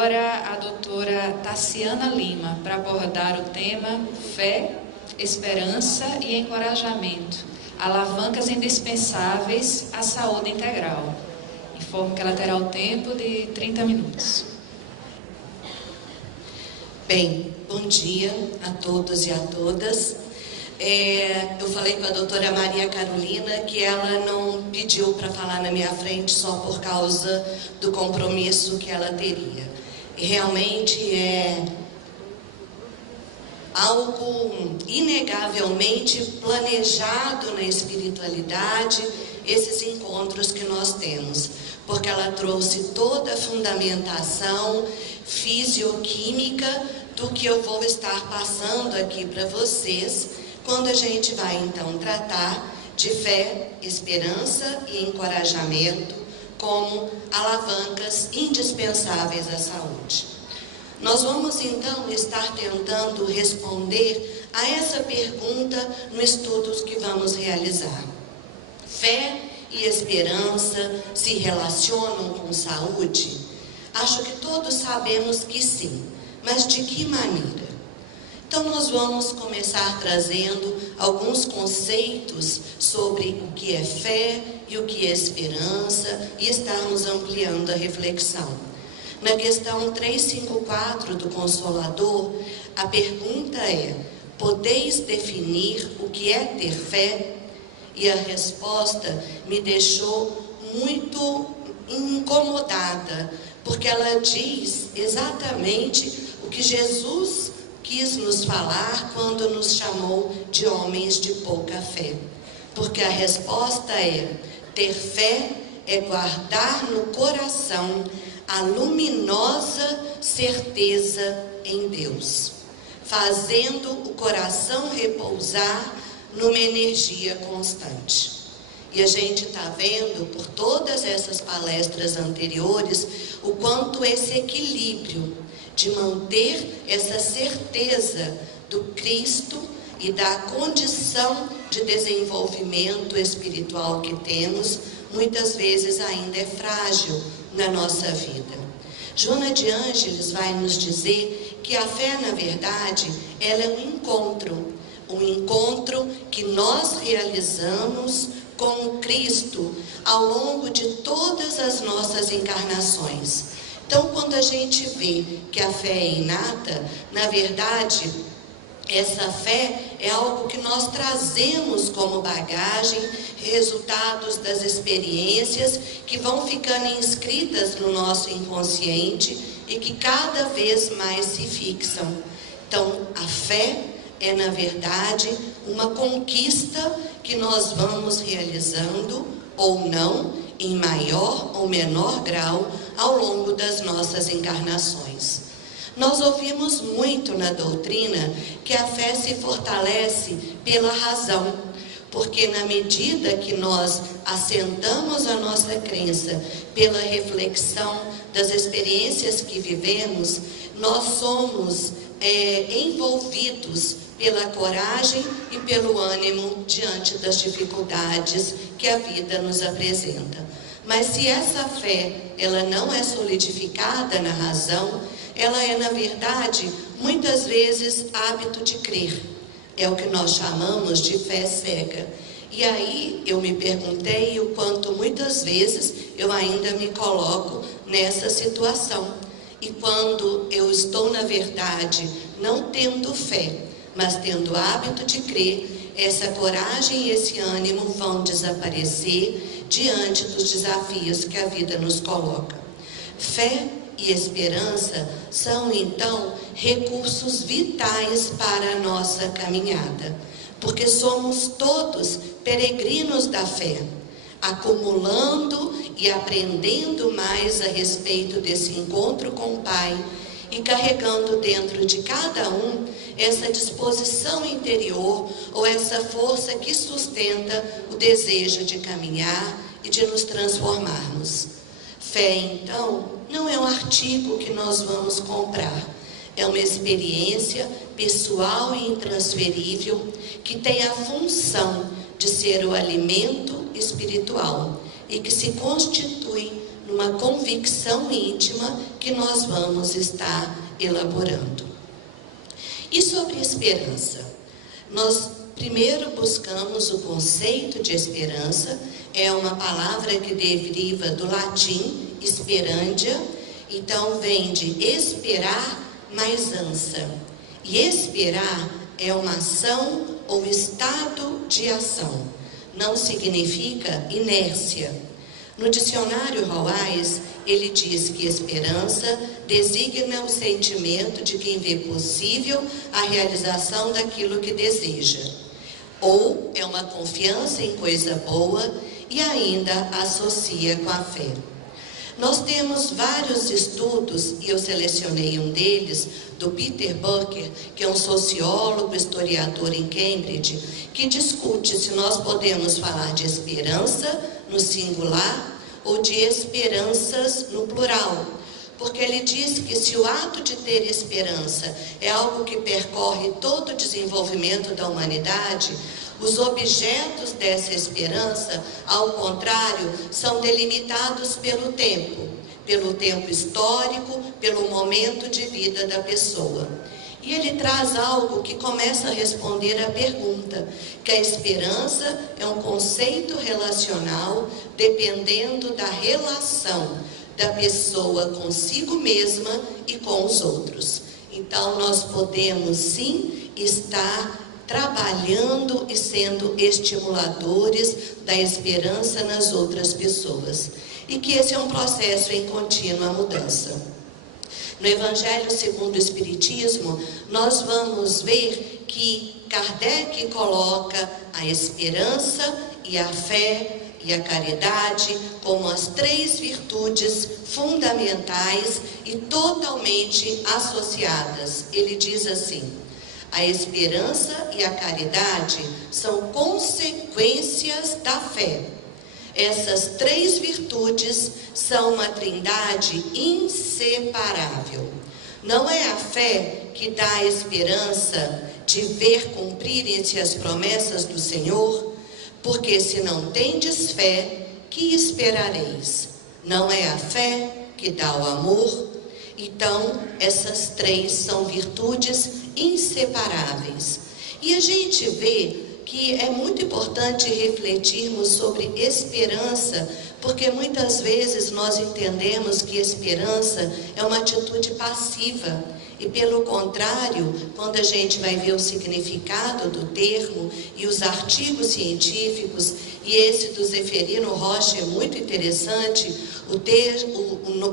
agora a doutora Tassiana Lima para abordar o tema Fé, Esperança e Encorajamento, alavancas indispensáveis à saúde integral. Informo que ela terá o tempo de 30 minutos. Bem, bom dia a todos e a todas. Eu falei com a doutora Maria Carolina que ela não pediu para falar na minha frente só por causa do compromisso que ela teria. E realmente é algo inegavelmente planejado na espiritualidade, esses encontros que nós temos, porque ela trouxe toda a fundamentação fisioquímica do que eu vou estar passando aqui para vocês, quando a gente vai então tratar de fé, esperança e encorajamento como alavancas indispensáveis à saúde. Nós vamos então estar tentando responder a essa pergunta no estudo que vamos realizar. Fé e esperança se relacionam com saúde? Acho que todos sabemos que sim, mas de que maneira? Então nós vamos começar trazendo alguns conceitos sobre o que é fé e o que é esperança e estarmos ampliando a reflexão. Na questão 354 do Consolador, a pergunta é: podeis definir o que é ter fé? E a resposta me deixou muito incomodada, porque ela diz exatamente o que Jesus quis nos falar quando nos chamou de homens de pouca fé. Porque a resposta é: ter fé é guardar no coração a luminosa certeza em Deus, fazendo o coração repousar numa energia constante. E a gente está vendo por todas essas palestras anteriores o quanto esse equilíbrio de manter essa certeza do Cristo e da condição de desenvolvimento espiritual que temos, muitas vezes ainda é frágil na nossa vida. Joana de Ângeles vai nos dizer que a fé, na verdade, ela é um encontro que nós realizamos com o Cristo ao longo de todas as nossas encarnações. Então, quando a gente vê que a fé é inata, na verdade, essa fé é algo que nós trazemos como bagagem, resultados das experiências que vão ficando inscritas no nosso inconsciente e que cada vez mais se fixam. Então, a fé é, na verdade, uma conquista que nós vamos realizando ou não, em maior ou menor grau, ao longo das nossas encarnações. Nós ouvimos muito na doutrina que a fé se fortalece pela razão, porque na medida que nós assentamos a nossa crença pela reflexão das experiências que vivemos, nós somos envolvidos pela coragem e pelo ânimo diante das dificuldades que a vida nos apresenta. Mas se essa fé, ela não é solidificada na razão, ela é, na verdade, muitas vezes hábito de crer. É o que nós chamamos de fé cega. E aí eu me perguntei o quanto muitas vezes eu ainda me coloco nessa situação. E quando eu estou, na verdade, não tendo fé, mas tendo hábito de crer, essa coragem e esse ânimo vão desaparecer diante dos desafios que a vida nos coloca. Fé e esperança são, então, recursos vitais para a nossa caminhada, porque somos todos peregrinos da fé, acumulando e aprendendo mais a respeito desse encontro com o Pai e carregando dentro de cada um essa disposição interior ou essa força que sustenta o desejo de caminhar e de nos transformarmos. Fé, então, não é um artigo que nós vamos comprar. É uma experiência pessoal e intransferível que tem a função de ser o alimento espiritual e que se constitui numa convicção íntima que nós vamos estar elaborando. E sobre esperança? Nós primeiro buscamos o conceito de esperança, é uma palavra que deriva do latim sperandia, então vem de esperar mais ânsia. E esperar é uma ação ou estado de ação, não significa inércia. No dicionário Hawais, ele diz que esperança designa o sentimento de quem vê possível a realização daquilo que deseja, ou é uma confiança em coisa boa e ainda associa com a fé. Nós temos vários estudos, e eu selecionei um deles, do Peter Bucker, que é um sociólogo, historiador em Cambridge, que discute se nós podemos falar de esperança no singular ou de esperanças no plural. Porque ele diz que se o ato de ter esperança é algo que percorre todo o desenvolvimento da humanidade, os objetos dessa esperança, ao contrário, são delimitados pelo tempo histórico, pelo momento de vida da pessoa. E ele traz algo que começa a responder à pergunta, que a esperança é um conceito relacional dependendo da relação da pessoa consigo mesma e com os outros. Então, nós podemos sim estar trabalhando e sendo estimuladores da esperança nas outras pessoas. E que esse é um processo em contínua mudança. No Evangelho segundo o Espiritismo, nós vamos ver que Kardec coloca a esperança e a fé e a caridade como as três virtudes fundamentais e totalmente associadas. Ele diz assim: a esperança e a caridade são consequências da fé. Essas três virtudes são uma trindade inseparável. Não é a fé que dá a esperança de ver cumprirem-se as promessas do Senhor? Porque se não tendes fé, que esperareis? Não é a fé que dá o amor? Então, essas três são virtudes inseparáveis. E a gente vê que é muito importante refletirmos sobre esperança, porque muitas vezes nós entendemos que esperança é uma atitude passiva. E pelo contrário, quando a gente vai ver o significado do termo e os artigos científicos, e esse do Zeferino Rocha é muito interessante, o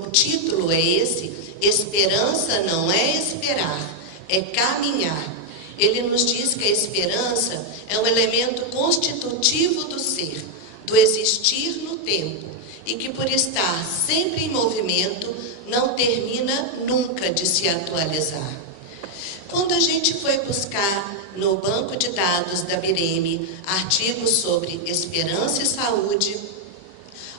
título é esse: esperança não é esperar, é caminhar. Ele nos diz que a esperança é um elemento constitutivo do ser, do existir no tempo, e que por estar sempre em movimento, não termina nunca de se atualizar. Quando a gente foi buscar no banco de dados da BIREME artigos sobre esperança e saúde,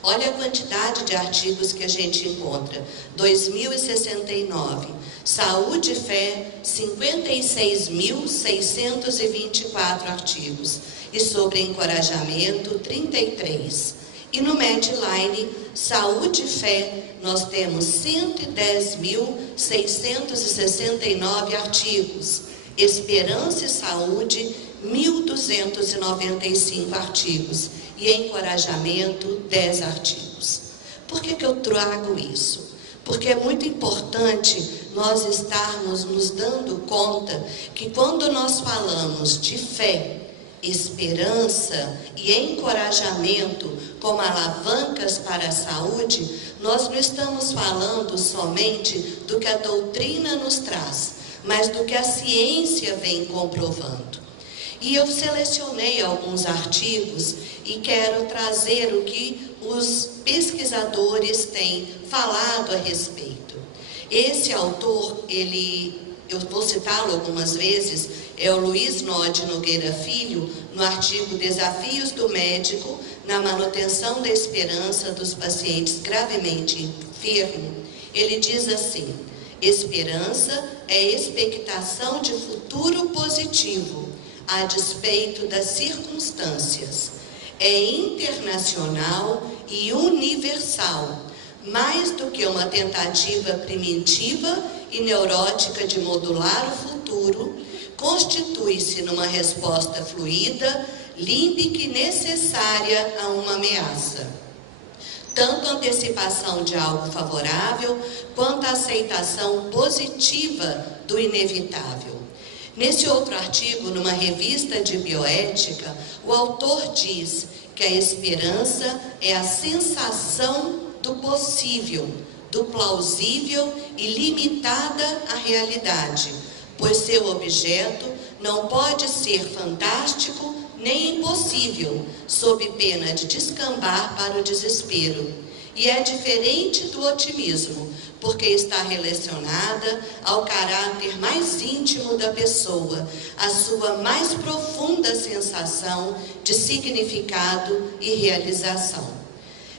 olha a quantidade de artigos que a gente encontra: 2.069. Saúde e fé, 56.624 artigos. E sobre encorajamento, 33. E no Medline, saúde e fé, nós temos 110.669 artigos. Esperança e saúde, 1.295 artigos. E encorajamento, 10 artigos. Por que eu trago isso? Porque é muito importante nós estarmos nos dando conta que quando nós falamos de fé, esperança e encorajamento como alavancas para a saúde, nós não estamos falando somente do que a doutrina nos traz, mas do que a ciência vem comprovando. E eu selecionei alguns artigos e quero trazer o que os pesquisadores têm falado a respeito. Esse autor, eu vou citá-lo algumas vezes, é o Luiz Nodi Nogueira Filho, no artigo Desafios do Médico na Manutenção da Esperança dos Pacientes Gravemente Enfermos. Ele diz assim: esperança é expectação de futuro positivo, a despeito das circunstâncias. É internacional e universal, mais do que uma tentativa primitiva e neurótica de modular o futuro, constitui-se numa resposta fluida, límbica e necessária a uma ameaça. Tanto a antecipação de algo favorável, quanto a aceitação positiva do inevitável. Nesse outro artigo, numa revista de bioética, o autor diz que a esperança é a sensação do possível, do plausível e limitada à realidade, pois seu objeto não pode ser fantástico nem impossível, sob pena de descambar para o desespero. E é diferente do otimismo, porque está relacionada ao caráter mais íntimo da pessoa, à sua mais profunda sensação de significado e realização.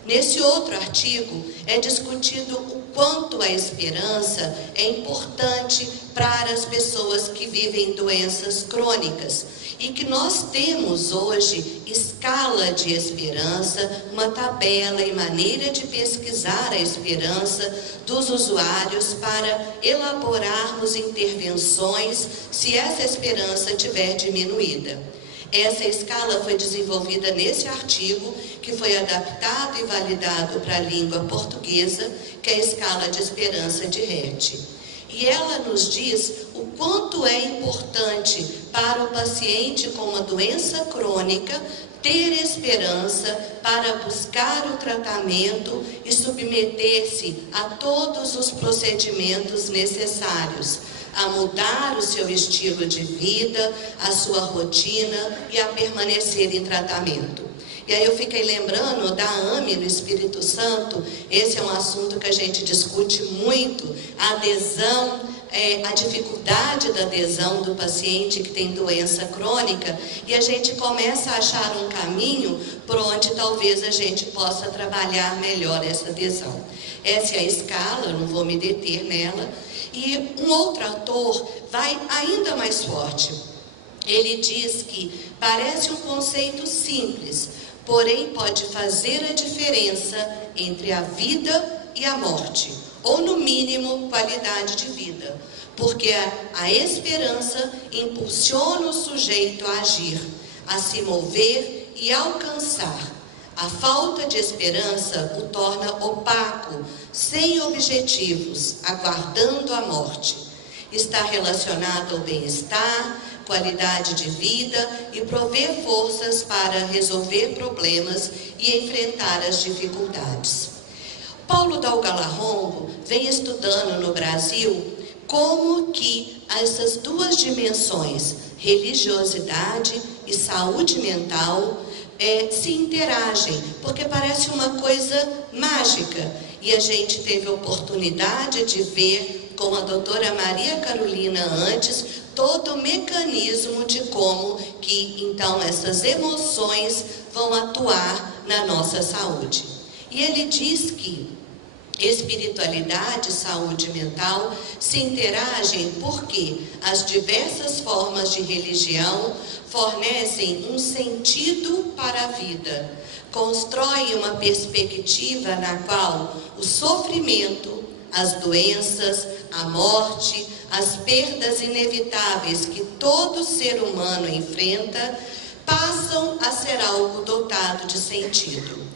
Nesse outro artigo, é discutido o quanto a esperança é importante para as pessoas que vivem doenças crônicas e que nós temos hoje escala de esperança, uma tabela e maneira de pesquisar a esperança dos usuários para elaborarmos intervenções se essa esperança tiver diminuída. Essa escala foi desenvolvida nesse artigo, que foi adaptado e validado para a língua portuguesa, que é a escala de esperança de Hertz. E ela nos diz o quanto é importante para o paciente com uma doença crônica ter esperança para buscar o tratamento e submeter-se a todos os procedimentos necessários, a mudar o seu estilo de vida, a sua rotina e a permanecer em tratamento. E aí eu fiquei lembrando da AME no Espírito Santo. Esse é um assunto que a gente discute muito, a adesão, a dificuldade da adesão do paciente que tem doença crônica, e a gente começa a achar um caminho por onde talvez a gente possa trabalhar melhor essa adesão. Essa é a escala, não vou me deter nela. E um outro autor vai ainda mais forte. Ele diz que parece um conceito simples, porém pode fazer a diferença entre a vida e a morte, ou no mínimo qualidade de vida, porque a esperança impulsiona o sujeito a agir, a se mover e alcançar. A falta de esperança o torna opaco, sem objetivos, aguardando a morte. Está relacionado ao bem-estar, qualidade de vida e prover forças para resolver problemas e enfrentar as dificuldades. Paulo Dalgalarrombo vem estudando no Brasil como que essas duas dimensões, religiosidade e saúde mental, se interagem, porque parece uma coisa mágica. E a gente teve a oportunidade de ver com a doutora Maria Carolina antes todo o mecanismo de como que então essas emoções vão atuar na nossa saúde. E ele diz que espiritualidade e saúde mental se interagem porque as diversas formas de religião fornecem um sentido para a vida, constroem uma perspectiva na qual o sofrimento, as doenças, a morte, as perdas inevitáveis que todo ser humano enfrenta passam a ser algo dotado de sentido.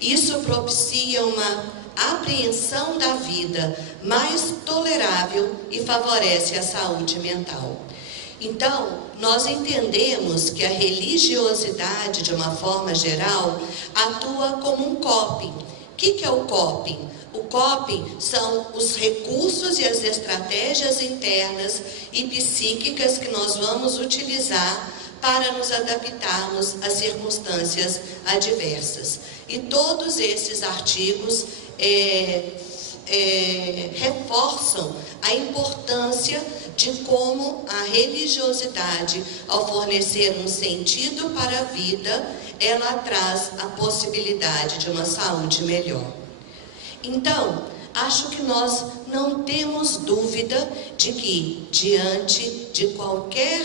Isso propicia uma apreensão da vida mais tolerável e favorece a saúde mental. Então, nós entendemos que a religiosidade, de uma forma geral, atua como um coping. O que é o coping? O coping são os recursos e as estratégias internas e psíquicas que nós vamos utilizar para nos adaptarmos às circunstâncias adversas. E todos esses artigos reforçam a importância de como a religiosidade, ao fornecer um sentido para a vida, ela traz a possibilidade de uma saúde melhor. Então, acho que nós não temos dúvida de que, diante de qualquer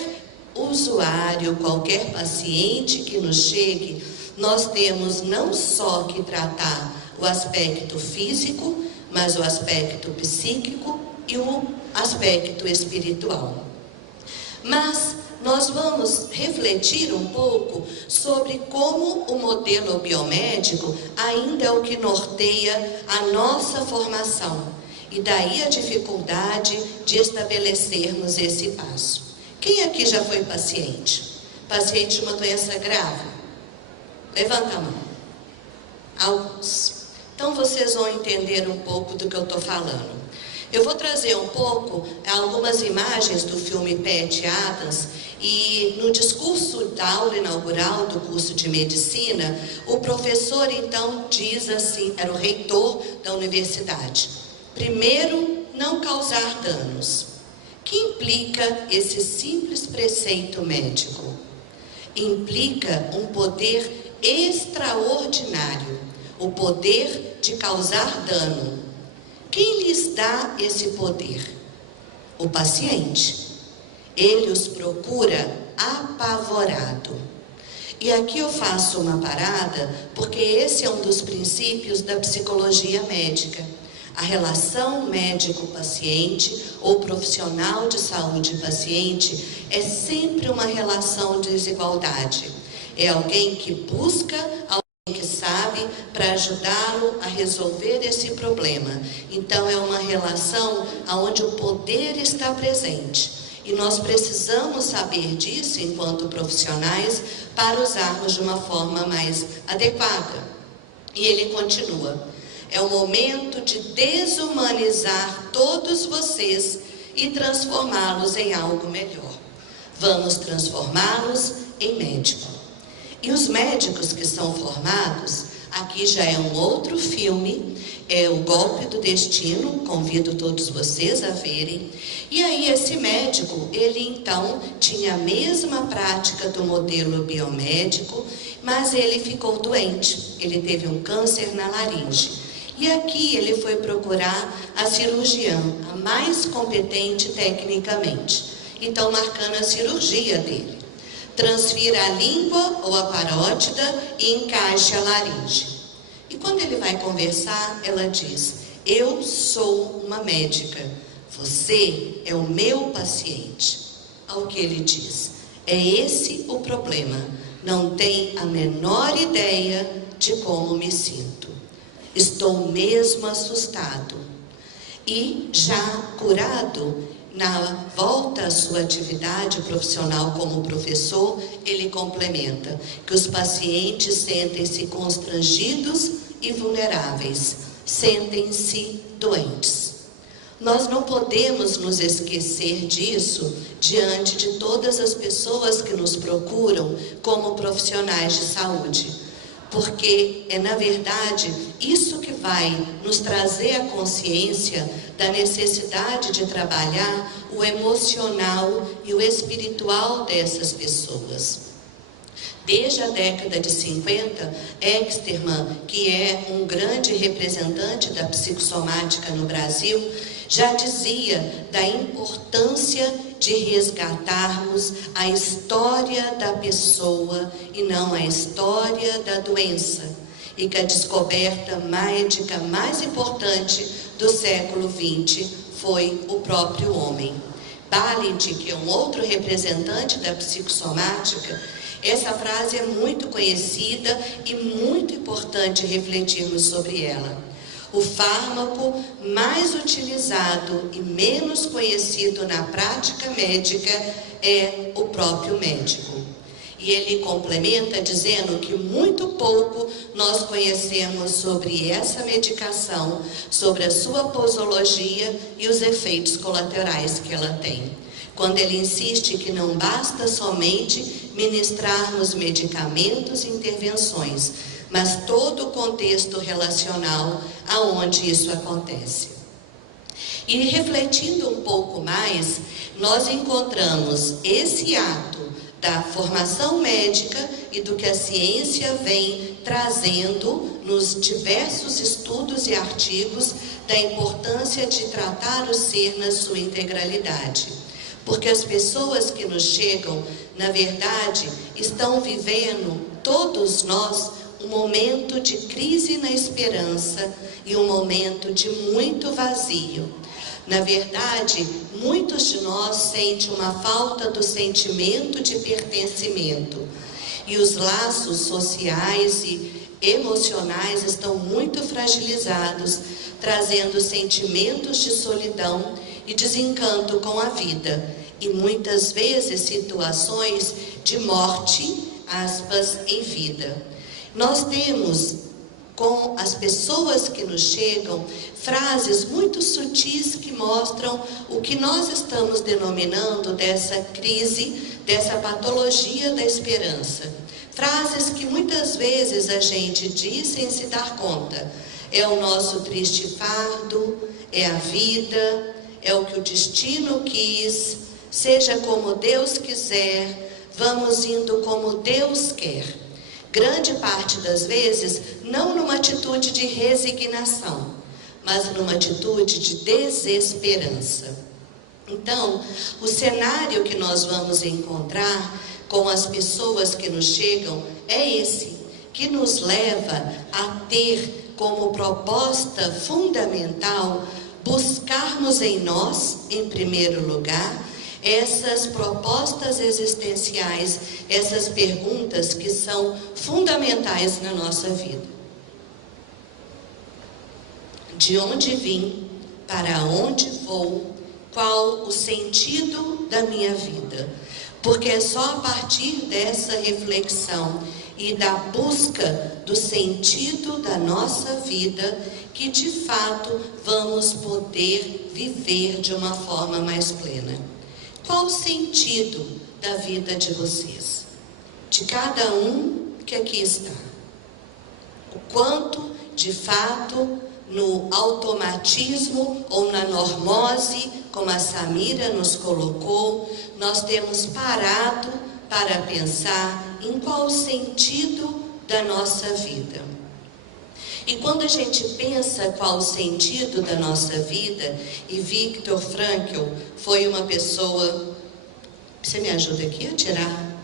usuário, qualquer paciente que nos chegue, nós temos não só que tratar o o aspecto físico, mas o aspecto psíquico e o aspecto espiritual. Mas nós vamos refletir um pouco sobre como o modelo biomédico ainda é o que norteia a nossa formação. E daí a dificuldade de estabelecermos esse passo. Quem aqui já foi paciente? Paciente de uma doença grave? Levanta a mão. Alguns. Então vocês vão entender um pouco do que eu estou falando. Eu vou trazer um pouco algumas imagens do filme Patty Adams, e no discurso da aula inaugural do curso de medicina, o professor então diz assim, era o reitor da universidade: primeiro, não causar danos. Que implica esse simples preceito médico? Implica um poder extraordinário, o poder de causar dano. Quem lhes dá esse poder? O paciente. Ele os procura apavorado. E aqui eu faço uma parada, porque esse é um dos princípios da psicologia médica. A relação médico-paciente ou profissional de saúde-paciente é sempre uma relação de desigualdade. É alguém que busca, alguém que sabe, para ajudá-lo a resolver esse problema. Então é uma relação onde o poder está presente. E nós precisamos saber disso enquanto profissionais para usarmos de uma forma mais adequada. E ele continua: é o momento de desumanizar todos vocês e transformá-los em algo melhor. Vamos transformá-los em médico. E os médicos que são formados, aqui já é um outro filme, é O Golpe do Destino, convido todos vocês a verem. E aí esse médico, ele então tinha a mesma prática do modelo biomédico, mas ele ficou doente, ele teve um câncer na laringe. E aqui ele foi procurar a cirurgiã, a mais competente tecnicamente. Então, marcando a cirurgia dele. Transfira a língua ou a parótida e encaixe a laringe. E quando ele vai conversar, ela diz: eu sou uma médica, você é o meu paciente. Ao que ele diz: é esse o problema, não tem a menor ideia de como me sinto. Estou mesmo assustado. E já curado, na volta à sua atividade profissional como professor, ele complementa que os pacientes sentem-se constrangidos e vulneráveis, sentem-se doentes. Nós não podemos nos esquecer disso diante de todas as pessoas que nos procuram como profissionais de saúde. Porque é, na verdade, isso que vai nos trazer a consciência da necessidade de trabalhar o emocional e o espiritual dessas pessoas. Desde a década de 50, Exterman, que é um grande representante da psicossomática no Brasil, já dizia da importância de resgatarmos a história da pessoa e não a história da doença. E que a descoberta médica mais importante do século XX foi o próprio homem. Balint, que é um outro representante da psicossomática, essa frase é muito conhecida e muito importante refletirmos sobre ela. O fármaco mais utilizado e menos conhecido na prática médica é o próprio médico. E ele complementa dizendo que muito pouco nós conhecemos sobre essa medicação, sobre a sua posologia e os efeitos colaterais que ela tem. Quando ele insiste que não basta somente ministrarmos medicamentos e intervenções, mas todo o contexto relacional aonde isso acontece. E refletindo um pouco mais, nós encontramos esse ato da formação médica e do que a ciência vem trazendo nos diversos estudos e artigos da importância de tratar o ser na sua integralidade. Porque as pessoas que nos chegam, na verdade, estão vivendo, todos nós, um momento de crise na esperança e um momento de muito vazio. Na verdade, muitos de nós sentem uma falta do sentimento de pertencimento. E os laços sociais e emocionais estão muito fragilizados, trazendo sentimentos de solidão e desencanto com a vida. E muitas vezes situações de morte, aspas, em vida. Nós temos, com as pessoas que nos chegam, frases muito sutis que mostram o que nós estamos denominando dessa crise, dessa patologia da esperança. Frases que muitas vezes a gente diz sem se dar conta. É o nosso triste fardo, é a vida, é o que o destino quis, seja como Deus quiser, vamos indo como Deus quer. Grande parte das vezes, não numa atitude de resignação, mas numa atitude de desesperança. Então, o cenário que nós vamos encontrar com as pessoas que nos chegam é esse, que nos leva a ter como proposta fundamental buscarmos em nós, em primeiro lugar, essas propostas existenciais, essas perguntas que são fundamentais na nossa vida. De onde vim? Para onde vou? Qual o sentido da minha vida? Porque é só a partir dessa reflexão e da busca do sentido da nossa vida que de fato vamos poder viver de uma forma mais plena. Qual o sentido da vida de vocês? De cada um que aqui está. O quanto de fato no automatismo ou na normose, como a Samira nos colocou, nós temos parado para pensar em qual o sentido da nossa vida. E quando a gente pensa qual o sentido da nossa vida, e Viktor Frankl foi uma pessoa... Você me ajuda aqui a tirar?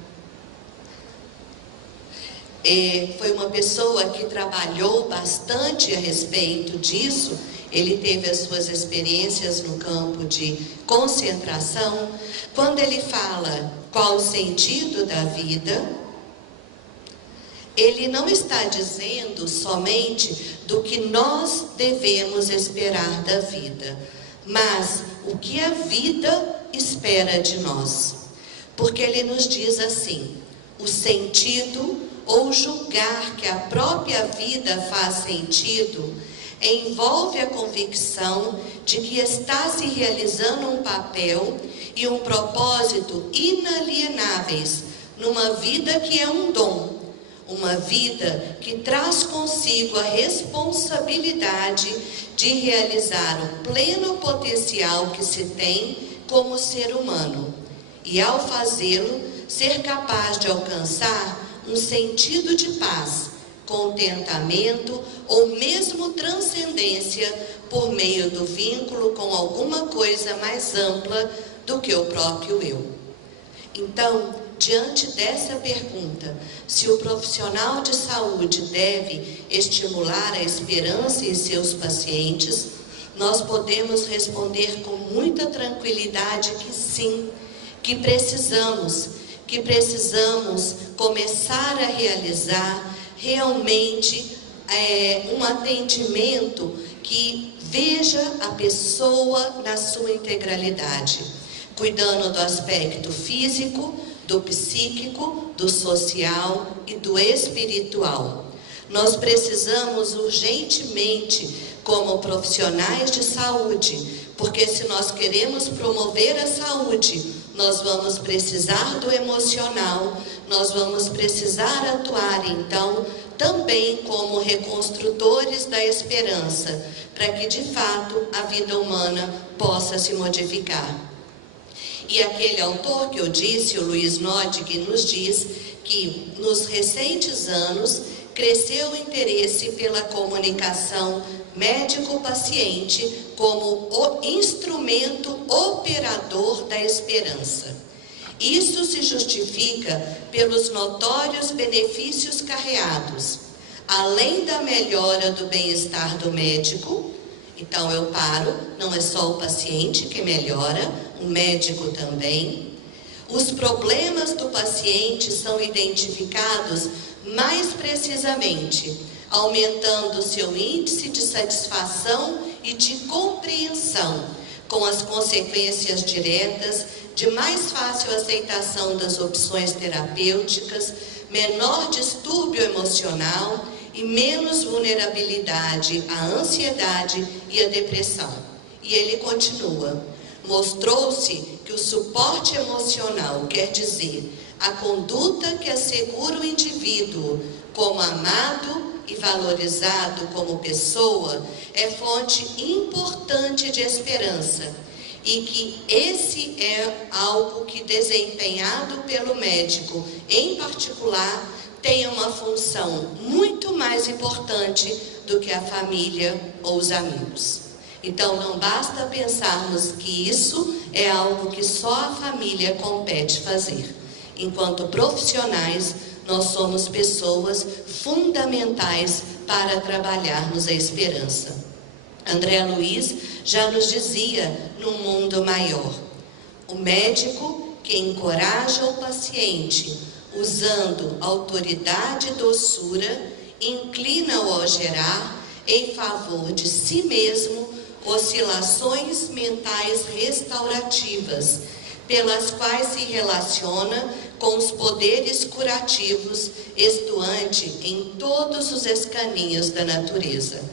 Foi uma pessoa que trabalhou bastante a respeito disso. Ele teve as suas experiências no campo de concentração. Quando ele fala qual o sentido da vida, ele não está dizendo somente do que nós devemos esperar da vida, mas o que a vida espera de nós. Porque ele nos diz assim: o sentido ou julgar que a própria vida faz sentido envolve a convicção de que está se realizando um papel e um propósito inalienáveis numa vida que é um dom, uma vida que traz consigo a responsabilidade de realizar o pleno potencial que se tem como ser humano e, ao fazê-lo, ser capaz de alcançar um sentido de paz, contentamento ou mesmo transcendência por meio do vínculo com alguma coisa mais ampla do que o próprio eu. Então, diante dessa pergunta, se o profissional de saúde deve estimular a esperança em seus pacientes, nós podemos responder com muita tranquilidade que sim, que precisamos começar a realizar realmente um atendimento que veja a pessoa na sua integralidade, cuidando do aspecto físico, do psíquico, do social e do espiritual. Nós precisamos urgentemente, como profissionais de saúde, porque se nós queremos promover a saúde, nós vamos precisar do emocional, nós vamos precisar atuar então também como reconstrutores da esperança, para que de fato a vida humana possa se modificar. E aquele autor que eu disse, o Luiz Nodig, nos diz que nos recentes anos cresceu o interesse pela comunicação médico-paciente como o instrumento operador da esperança. Isso se justifica pelos notórios benefícios carreados. além da melhora do bem-estar do médico, então eu paro, não é só o paciente que melhora, o médico também. Os problemas do paciente são identificados mais precisamente, aumentando seu índice de satisfação e de compreensão, com as consequências diretas de mais fácil aceitação das opções terapêuticas, menor distúrbio emocional e menos vulnerabilidade à ansiedade e à depressão. E ele continua: mostrou-se que o suporte emocional, quer dizer, a conduta que assegura o indivíduo como amado e valorizado como pessoa, é fonte importante de esperança, e que esse é algo que, desempenhado pelo médico em particular, tem uma função muito mais importante do que a família ou os amigos. Então não basta pensarmos que isso é algo que só a família compete fazer. Enquanto profissionais, nós somos pessoas fundamentais para trabalharmos a esperança. André Luiz já nos dizia num mundo maior: o médico que encoraja o paciente, usando autoridade e doçura, inclina-o a gerar, em favor de si mesmo, oscilações mentais restaurativas, pelas quais se relaciona com os poderes curativos, atuante em todos os escaninhos da natureza.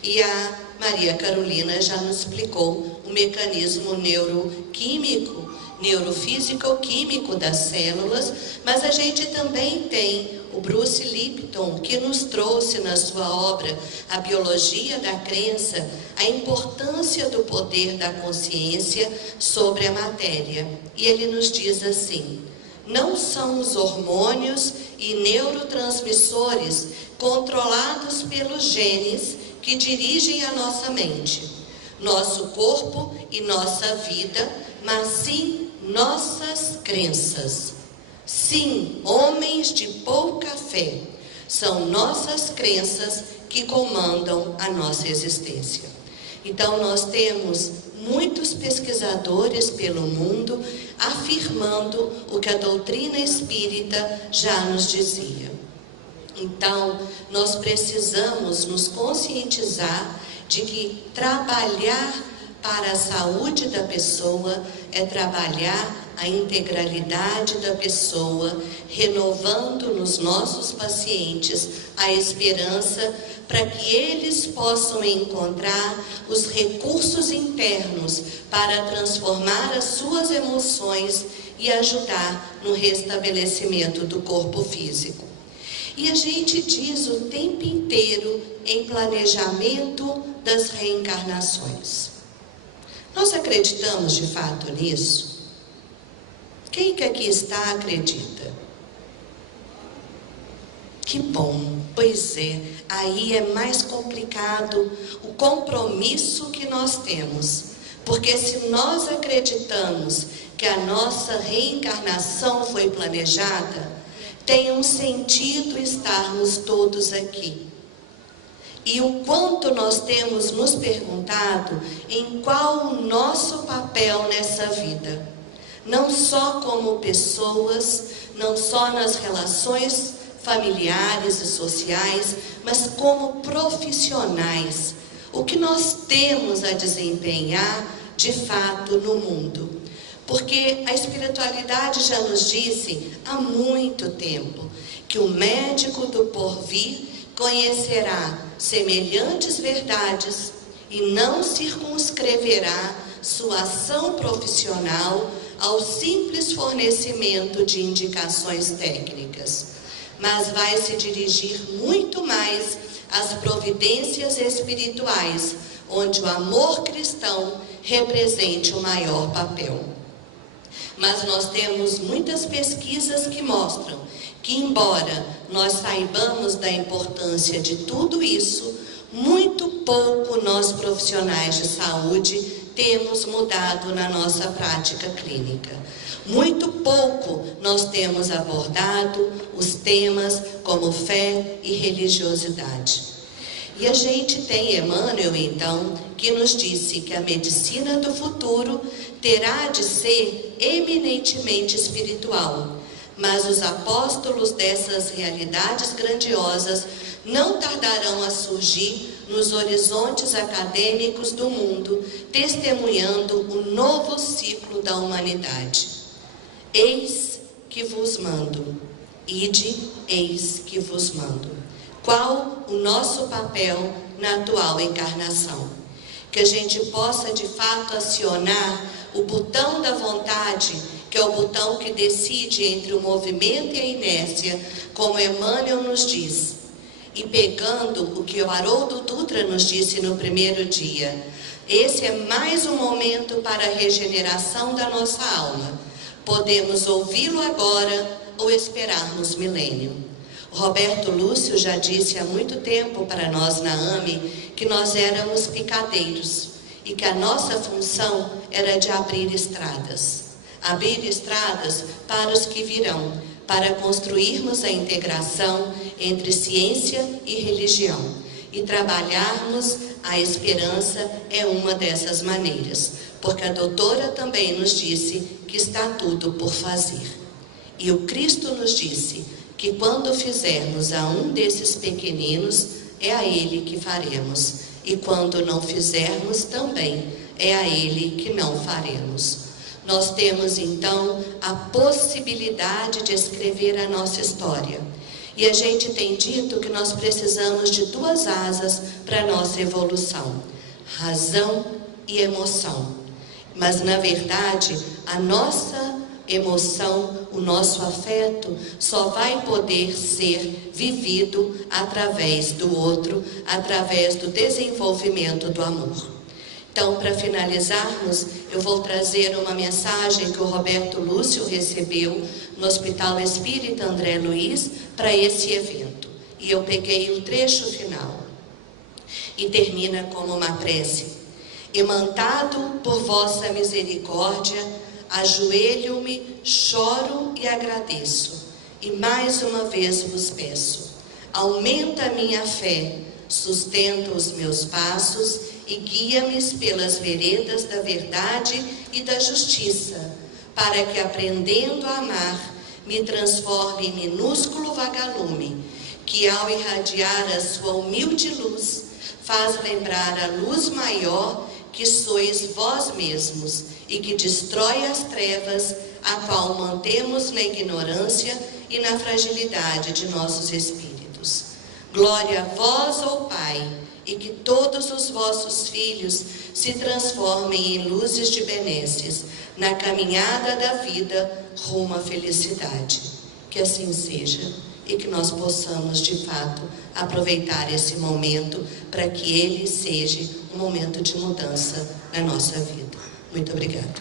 E a Maria Carolina já nos explicou o mecanismo neuroquímico, neurofísico-químico das células, mas a gente também tem o Bruce Lipton, que nos trouxe na sua obra A Biologia da Crença a importância do poder da consciência sobre a matéria. E ele nos diz assim: não são os hormônios e neurotransmissores controlados pelos genes que dirigem a nossa mente, nosso corpo e nossa vida, mas sim nossas crenças. Sim, homens de pouca fé, são nossas crenças que comandam a nossa existência. Então nós temos muitos pesquisadores pelo mundo afirmando o que a doutrina espírita já nos dizia. Então, nós precisamos nos conscientizar de que trabalhar para a saúde da pessoa é trabalhar a integralidade da pessoa, renovando nos nossos pacientes a esperança para que eles possam encontrar os recursos internos para transformar as suas emoções e ajudar no restabelecimento do corpo físico. E a gente diz o tempo inteiro em planejamento das reencarnações. Nós acreditamos de fato nisso? Quem que aqui está acredita? Que bom, pois é, aí é mais complicado o compromisso que nós temos. Porque se nós acreditamos que a nossa reencarnação foi planejada, tem um sentido estarmos todos aqui. E o quanto nós temos nos perguntado em qual o nosso papel nessa vida. Não só como pessoas, não só nas relações familiares e sociais, mas como profissionais. O que nós temos a desempenhar de fato no mundo. Porque a espiritualidade já nos disse há muito tempo que o médico do porvir conhecerá semelhantes verdades e não circunscreverá sua ação profissional ao simples fornecimento de indicações técnicas, mas vai se dirigir muito mais às providências espirituais, onde o amor cristão represente o maior papel. Mas nós temos muitas pesquisas que mostram que, embora nós saibamos da importância de tudo isso, muito pouco nós profissionais de saúde temos mudado na nossa prática clínica. Muito pouco nós temos abordado os temas como fé e religiosidade. E a gente tem Emmanuel, então, que nos disse que a medicina do futuro terá de ser eminentemente espiritual. Mas os apóstolos dessas realidades grandiosas não tardarão a surgir nos horizontes acadêmicos do mundo, testemunhando o novo ciclo da humanidade. Eis que vos mando, ide, eis que vos mando. Qual o nosso papel na atual encarnação? Que a gente possa de fato acionar o botão da vontade, que é o botão que decide entre o movimento e a inércia, como Emmanuel nos diz. E pegando o que o Haroldo Dutra nos disse no primeiro dia, esse é mais um momento para a regeneração da nossa alma. Podemos ouvi-lo agora ou esperarmos milênio. O Roberto Lúcio já disse há muito tempo para nós na AME que nós éramos picadeiros e que a nossa função era de abrir estradas. Abrir estradas para os que virão, para construirmos a integração entre ciência e religião. E trabalharmos a esperança é uma dessas maneiras, porque a doutora também nos disse que está tudo por fazer. E o Cristo nos disse que quando fizermos a um desses pequeninos, é a Ele que faremos. E quando não fizermos também, é a Ele que não faremos. Nós temos então a possibilidade de escrever a nossa história. E a gente tem dito que nós precisamos de duas asas para a nossa evolução: razão e emoção. Mas na verdade, a nossa emoção, o nosso afeto, só vai poder ser vivido através do outro, através do desenvolvimento do amor. Então, para finalizarmos, eu vou trazer uma mensagem que o Roberto Lúcio recebeu no Hospital Espírita André Luiz para esse evento. E eu peguei o trecho final. E termina como uma prece. Imantado por vossa misericórdia, ajoelho-me, choro e agradeço. E mais uma vez vos peço, aumenta a minha fé, sustenta os meus passos e guia-me pelas veredas da verdade e da justiça, para que, aprendendo a amar, me transforme em minúsculo vagalume, que ao irradiar a sua humilde luz, faz lembrar a luz maior que sois vós mesmos e que destrói as trevas, a qual mantemos na ignorância e na fragilidade de nossos espíritos. Glória a vós, ó Pai, e que todos os vossos filhos se transformem em luzes de benesses na caminhada da vida rumo à felicidade. Que assim seja e que nós possamos de fato aproveitar esse momento para que ele seja um momento de mudança na nossa vida. Muito obrigada.